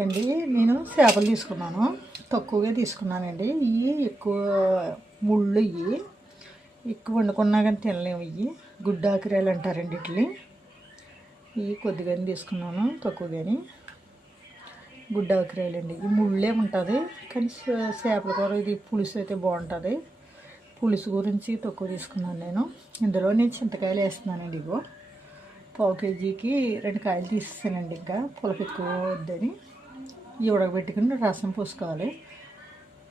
అండి నేను చేపలు తీసుకున్నాను, తక్కువగా తీసుకున్నానండి. ఇవి ఎక్కువ ముళ్ళు, ఇవి ఎక్కువ వండుకున్నా కానీ తినలేము. ఇవి గుడ్డాకిరాయలు అంటారండి వీటిని. ఇవి కొద్దిగానే తీసుకున్నాను, తక్కువగాని. గుడ్డాకిరాయలు అండి, ఈ ముళ్ళే ఉంటుంది కానీ చేపల కూర ఇది పులుసు అయితే బాగుంటుంది. పులుసు గురించి తక్కువ తీసుకున్నాను నేను. ఇందులో నేను చింతకాయలు వేస్తున్నానండి. ఇగో పావు కేజీకి 2 కాయలు తీసేసానండి. ఇంకా పులుపు ఎక్కువ వద్దని ఇవి ఉడకబెట్టుకుని రసం పోసుకోవాలి,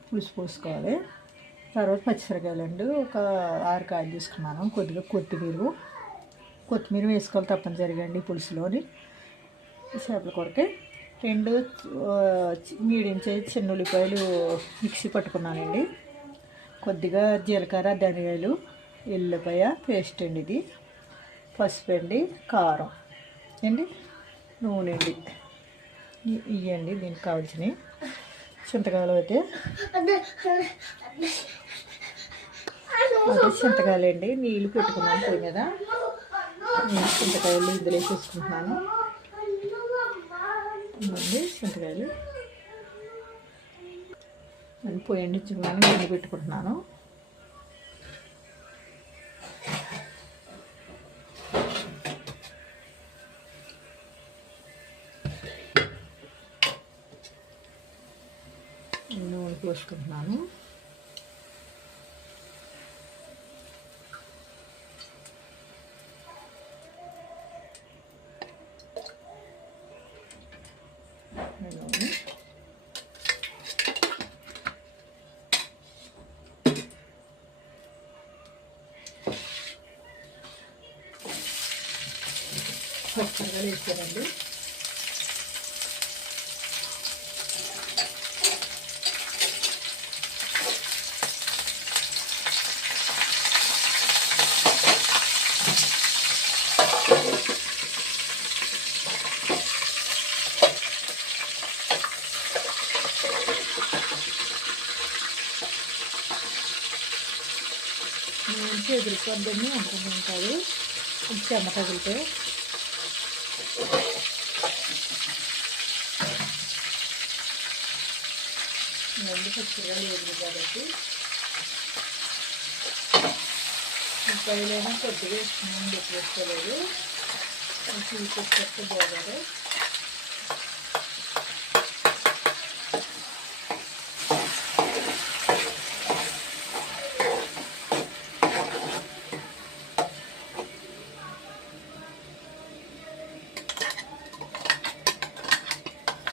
పులుసు పోసుకోవాలి. తర్వాత పచ్చిమిరకాయలు అండి, ఒక 6 కాయలు తీసుకున్నాను. కొద్దిగా కొత్తిమీర వేసుకోవాలి తప్పనిసరిగా అండి పులుసులోని. చేపల కూరకి 2 మీడియం సైజ్ చిన్న ఉల్లిపాయలు మిక్సీ పట్టుకున్నానండి. కొద్దిగా జీలకర్ర, ధనియాలు, ఎల్లిపాయ పేస్ట్ అండి. ఇది పసుపు అండి, కారం అండి, నూనె అండి. ఇవ్వండి దీనికి కావాల్సినవి. చింతకాయలు అయితే అదే చింతకాయలు అండి, నీళ్ళు పెట్టుకున్నాను పొయ్యి మీద. నేను చింతకాయలు ఇందులో వేసేసుకుంటున్నాను అండి. చింతకాయలు నేను పొయ్యి అందించుకున్నాను, నీళ్ళు పెట్టుకుంటున్నాను. నూనె పోసుకుంటున్నాను. నూనె పచ్చిగా వేసారండి. మంచి ఎదురుకొద్దని అనుకుంటుంటారు, చెమ్మ తగిలితే. ముందు పచ్చిగా లేదు కాబట్టి ముప్పైలైనా కొద్దిగా వేసుకున్నాను, ఎక్కువ వేసుకోలేదు. తీసేస్తే బాగారు.